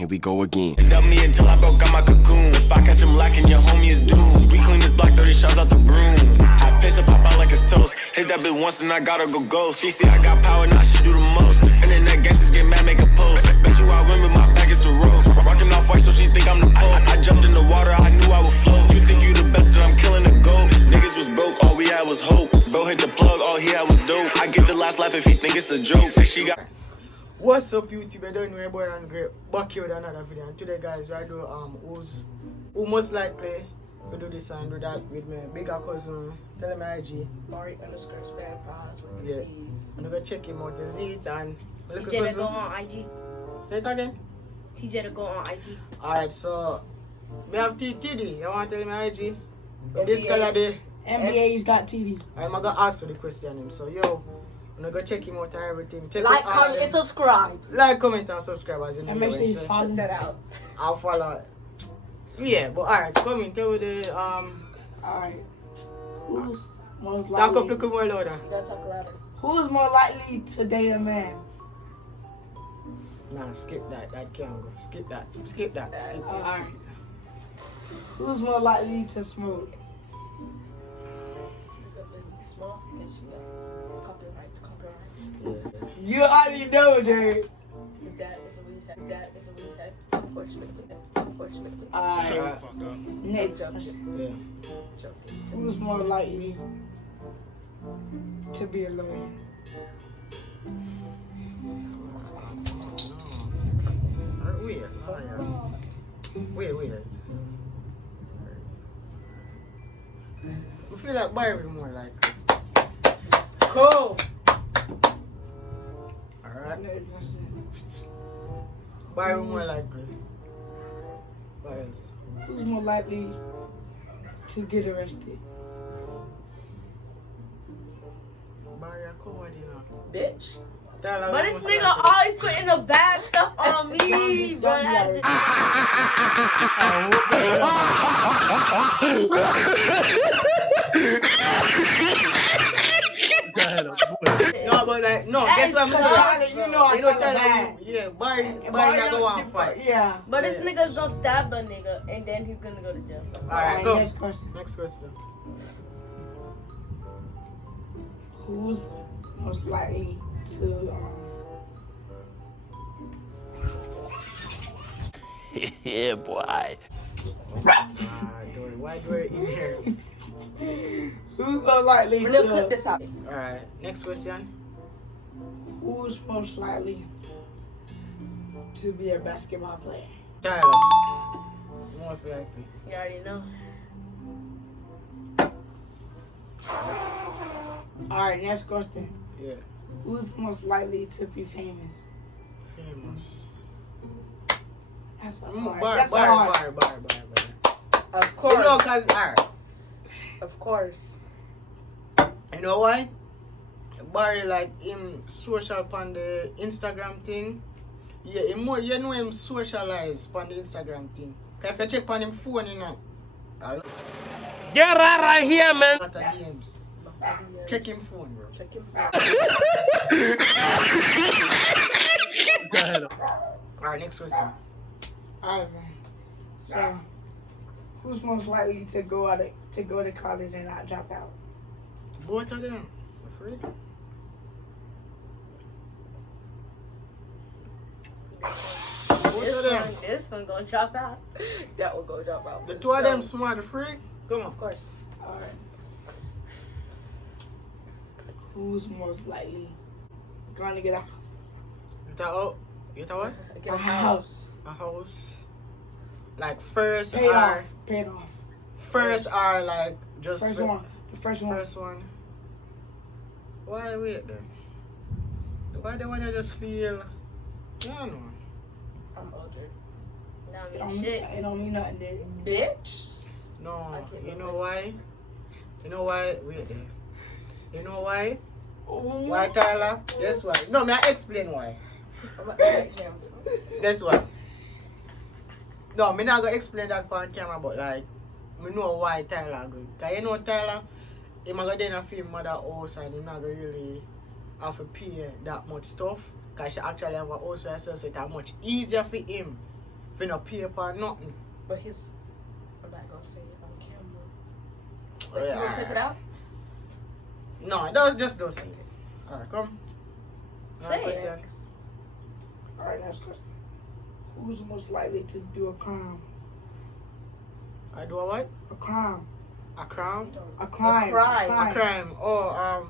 Here we go again. Dump me until I broke out my cocoon. If I catch him lacking, your homie is doomed. We clean this block, 30 shots out the broom. Half piss and pop out like it's toast. Hit that bitch once and I gotta go ghost. She see I got power, now she do the most. Internet gangsters get mad, make a post. Bet you I win, but my back is the road. Rockin' off white, so she think I'm the Pope. I jumped in the water, I knew I would float. You think you the best, and I'm killing the goat. Niggas was broke, all we had was hope. Bro hit the plug, all he had was dope. I get the last laugh if he think it's a joke. Say she got. What's up YouTube? I don't know boy and great back here with another video, and today guys I do who most likely to do this and do that with my bigger cousin. Tell him IG Bari _ spam pause with yeah. these. I'm gonna check him out the Zit and TJ to go on IG. Say it again. TJ to go on IG. Alright, so we have TD. I want to tell him IG. But this guy the NBA's.tv. I'm gonna ask for the question him. So yo, I'm gonna go check him out and everything. Check Like, out comment, and subscribe. like, comment, and subscribe as you know. And make sure you follow that out. I'll follow. Yeah, but alright, come in, tell me the Alright. Who's most talk up likely? look more louder. You gotta talk louder. Who's more likely to date a man? Nah, skip that. That can't go. Skip that. Skip that. Skip that. Alright. Who's more likely to smoke? Small because you got copyright. Yeah. You already know, dude. His dad is a weed head. His dad is a weed head. Unfortunately. Unfortunately. Alright. Next Joking. question. Yeah. Joking. Who's more likely to be a lawyer? Weird. Oh, yeah. Weird. I feel like Bari more like. Cool. Alright. Bari more likely. What else? Who's more likely to get arrested? Bari, come on, you know. Bitch. Tell But her this who's nigga likely. always putting the bad stuff on me, bro. No, but like, no, Hey, guess what I'm Tyler, saying? you know I You know, tell tell her her, yeah, Bari not go on fight. Yeah. But this nigga's gonna stab the nigga and then he's gonna go to jail. Alright, go. Next question. Next question. Who's most likely to Yeah, boy. Why do it in here? who's most likely We're gonna clip to this out. Alright, next question. who's most likely to be a basketball player? Tyler. Most likely. You already know. Alright, next question. Yeah. Who's most likely to be famous? Famous. That's a Bar. hard. That's hard. Of You know, cause alright. Of course. You know why? Barry like him social on the Instagram thing. Yeah, him more you know him socialize on the Instagram thing. Cause if you check on him phone, you know. Get right here, man. Lot of DMs. Check him phone, bro. Check him Alright, next question. Alright, man. So, who's most likely to go to college and not drop out? Both of them. Afraid? Both of them. This one gonna drop out. That one gonna drop out. The two of them smart freak. Come on. Of course. Alright. Who's most likely going to get a Get a what? Get a house? A house. Like first Paid or off. Paid off. first or like just First one. The first one. First one. Why wait then? Why they wanna just feel? I don't know. I'm older. Now It I don't, mean shit. it don't mean nothing, dude. Bitch. No. I can't You know remember. why? You know why? Wait there. You know why? Oh. Why, Tyler? Guess why? No, may I explain why? I'm about to ask him. Guess why? No, me not gonna explain that on camera, but like, me know why Tyler good. Cause you know Tyler, he might go there and feel mother house and he not gonna really have to pay that much stuff. Cause she actually have a house for herself, so it's much easier for him Pin a paper, nothing. But he's. I'm not gonna say it on camera. Oh, But you gonna clip it out? No, just don't say it. Alright, come. Say it. Question. Alright, next question. Who's most likely to do a crime? I do a what? A crime. A crime? A crime. A crime. A crime. Oh,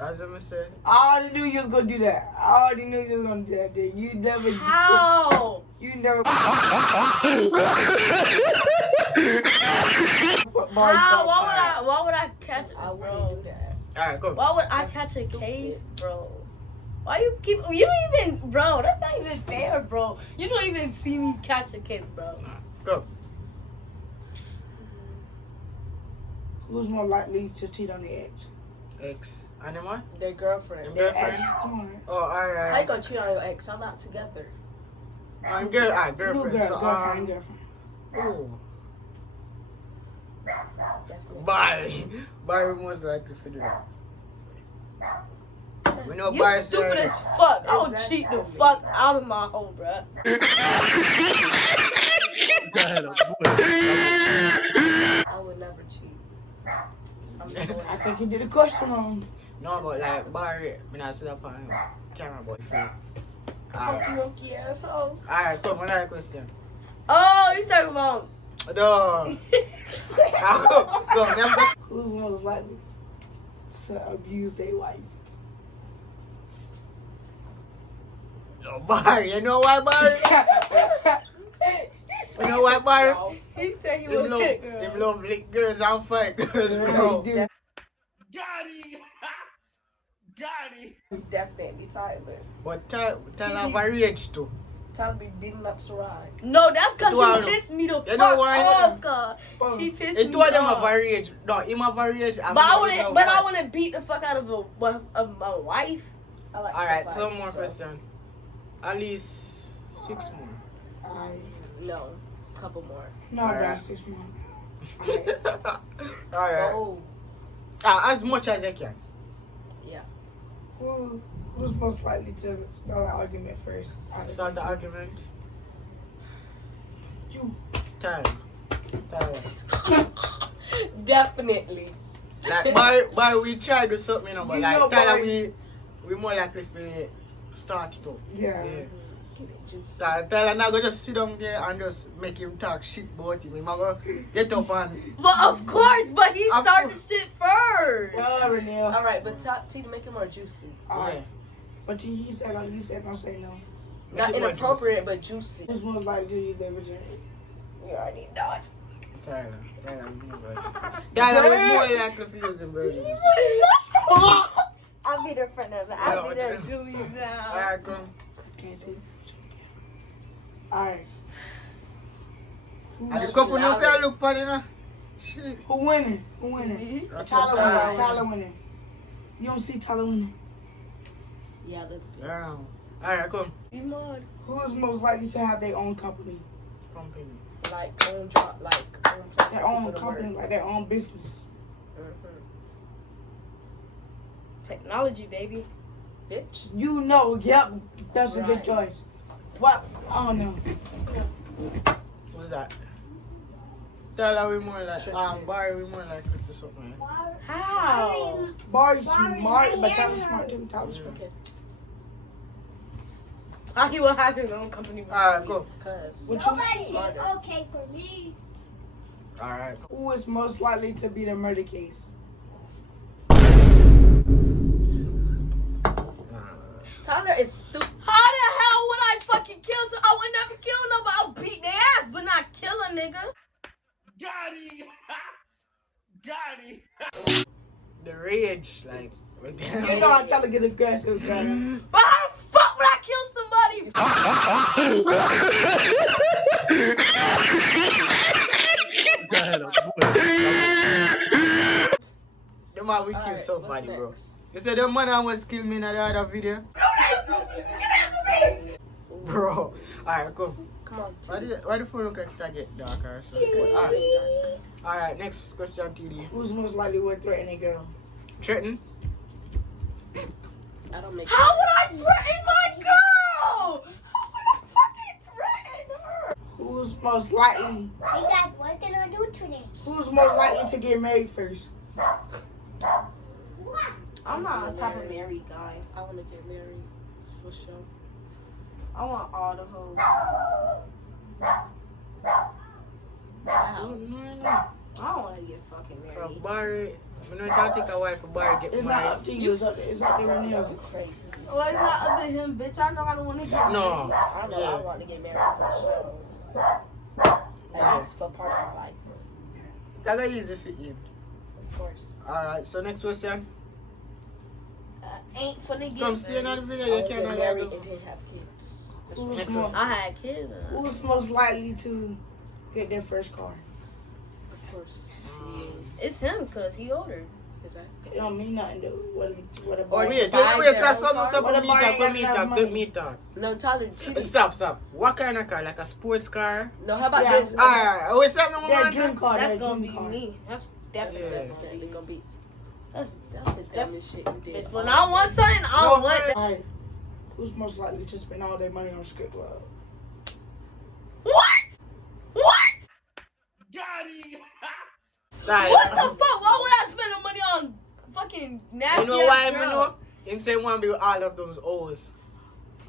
as I say. I already knew you was gonna do that. I already knew you was gonna do that. Dude. You never. How? You never. How? Why would I catch I a wouldn't bro? do that. Alright, go. Why would I That's catch a stupid. case, bro? Why you keep? You don't even, bro. That's not even fair, bro. You don't even see me catch a case, bro. Go. Who's more likely to cheat on their ex? Ex. Animal? Their girlfriend. Their Their ex. girlfriend? Come on. Oh, alright. How you gonna cheat on your ex? Y'all not together. Girlfriend. Girl, So, girlfriend. Oh. Definitely. Bari most likely to do that. We know You Bari stupid said- as fuck. I would Exactly. cheat the fuck out of my hoe, bruh. I would never cheat. I'm sorry. I think he did a question wrong. No, but like Bari, I not see that on camera, but if you. Monkey asshole. Alright, come another question. Oh, you talking about? No. Go, never. Who's most likely to abuse their wife? No, Bari. You know why, Bari? You know why, Bari? He said he Him was love, kick him girl. love lick girls and fight girls, bro. Dude, Definitely Tyler. But Tyler have a rage too. Tyler be beating up Sarai. No, that's You know cause why? she pissed me the You fuck know why? off, God. She pissed The me two of them have off. a rage. No, him have a rage. But I wouldn't beat the fuck out of my wife. I like Alright, to fight, some more so. question. At least 6 more. No, couple more. no, Alright. that's 6 months. Alright. Oh, As much as I can. yeah. Who's most likely to start an argument first? Start the argument. You. Tyler. Definitely. Like, by we try to do something, you know, but You like know, Tyler, boy. we more likely to start it up. Yeah. Get it juicy. So Tyler not gonna just sit down there and just make him talk shit about him. He's gonna get up and Well, of course, but he Of started course. the shit first. Renee. All right, but T to make it more juicy. Alright. But he said don't say no. Not Make it more inappropriate, but juicy. Who's most likely to use their virginity? You already know it. Tyler was more likely to use him virgin. I'll be there for them. I'll be there doing now. Alright, come. Can't see. Alright. And the couple no fair look for you know. Shit. Who winning? That's Tyler what winning. Tyler winning. You don't see Tyler winning. Yeah, let's Yeah. Alright, come. be more Who's most likely to have their own company? Company. like own job, like own place Their for own people to company, work. like their own business. Technology, baby. Bitch. You know, yep, that's a good Right. choice. What? I don't know. What's that? Tyler we more like Bari we more likely to something. How? Bari's smart, but Tyler's smart too. Tyler's smart. Okay. How he will have his own company. Alright, go. Cause What you? smarter. Okay for me. Alright. Who is most likely to be the murder case? Tyler is stupid. How the hell would I fucking kill some? I would never kill nobody. I'll beat their ass, but not kill a nigga. The rage, like with You them. know how Tyler get aggressive, girl. But how the fuck would I kill somebody? The man we kill Alright, somebody, what's bro. next? You said the man almost killed me in the other video? Bro. Alright, come. Come on. Why the phone look like it get darker? So, Alright, next question, TD. Who's most likely to threaten a girl? Threaten? I don't make. How would I threaten my girl? How would I fucking most likely? You guys, what gonna do today? Who's most likely to get married first? What? I'm not a type of married guy. I want to get married for sure. I want all the hoes. Wow. I don't want to get fucking married. Bari, I'm not take a wife for Bari get It's married. not up to you. It's up to Renee. Crazy. Well, it's not up to him, bitch. I know I don't want to get No. married. I know I want to get married for sure. At least for part of my life. That's easy for him. Of course. Alright, so next question. Ain't finna get Come see another video, you I can't get married and then have kids. Who's Next most, I had kids. who's most likely to get their first car? Of course. It's him because he older. It don't mean nothing though. What Oh, about wait, buy wait, their stop, own stop, car? stop, What about let ain't me got talk, enough let money? me talk. No, Tyler, see, Stop. What kind of car? Like a sports car? no, how about Yeah, this? Alright, wait, stop me their one dream car? That's Their gonna dream be car. me. That's definitely gonna be. That's the dumbest shit you did. When I want something, I don't want that. Alright. Who's most likely to spend all their money on strip club? What? Right. What the fuck? Why would I spend the money on fucking nasty? You know why, ass you girl? know? Him say one be with all of those O's.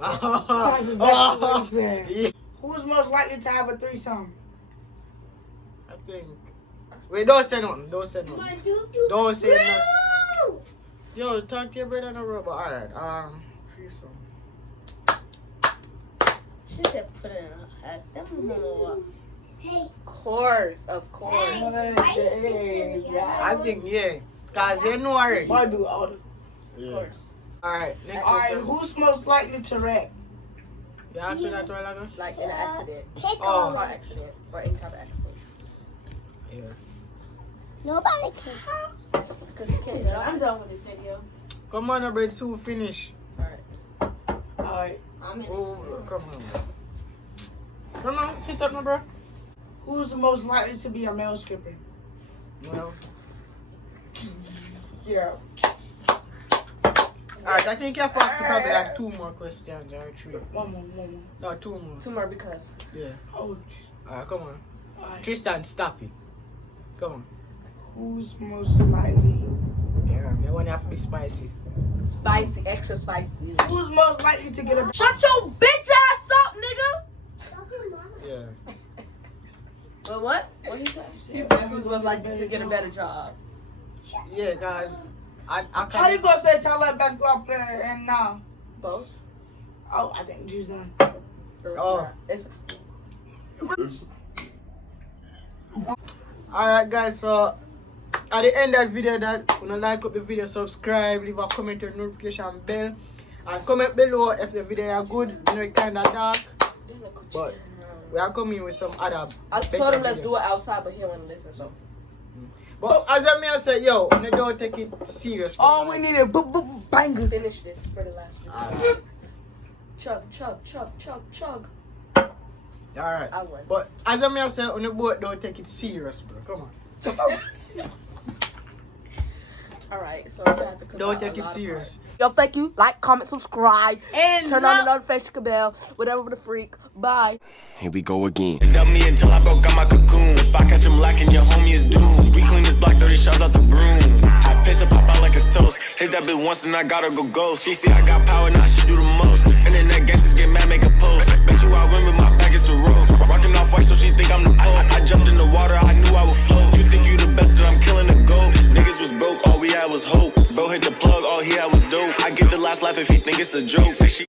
That's exactly what he said. Yeah, Who's most likely to have a threesome? I think. Wait, don't say nothing. Don't say nothing. Don't say nothing. Yo, talk to your brother on the road. Alright, threesome. She said put it in her ass. That don't know what. Hey. Of course. I think, yeah. Cause they know already. Why do all the? Yeah. course. Alright, next Alright, question. who's most likely to wreck? You answer that while ago? Like in an accident. Pick Oh. Car accident. Or any type of accident. Yeah. Nobody can. Because you can't drive. I'm done with this video. Come on, bro, two finish. Alright. Alright, I'm in. Oh, come on. Come on, sit up, my bro. who's most likely to be a male stripper? Well, Yeah. alright, I think you have to ask probably like 2 more questions or 3. One more. No, 2 more. Two more because. Yeah. Oh, Alright, come on. alright. Tristan, stop it. Come on. Who's most likely? Yeah, I want you have to be spicy. Spicy, extra spicy. Who's most likely to get a? Shut your bitch ass up, nigga! Yeah. But what? What he say? He said who's most likely to get a better job. Yeah, guys. I How you gonna say tell that basketball player and now? Both? Oh, I think Juice done. Or Oh. it's Alright, guys, so at the end of the video, that when you like up the video, subscribe, leave a comment or notification bell, and comment below if the video is good. You know, it's kind of dark, but we are coming with some other. I better told him let's video. do it outside, but he don't want to listen, so. But as I may say, yo, you don't take it serious. All we need is bangers. Finish this for the last video. Alright. Chug. Alright. I won. But as I may say, on the boat, don't take it serious, bro. Come on. Alright, so we're gonna have to come Don't out take a it lot of serious. parts. Yo, thank you. Like, comment, subscribe, And turn on the notification bell, whatever the freak. Bye. Here we go again. Dump me until I broke out my cocoon. If I catch him lacking, your homie is doomed. We clean this block, 30 shots out the broom. I piss and pop out like it's toast. Hit that bitch once and I gotta go ghost. She see I got power, now she do the most. And then that gangsters get mad, make a post. Bet you I win with my back is the road. Rockin' off white so she think I'm the boat. I jumped in the water, I knew I would float. You think you the best and I'm killing the goat. Niggas was broke, all we had was hope. Bro hit the plug, all he had was dope. I get the last laugh if he think it's a joke. Say she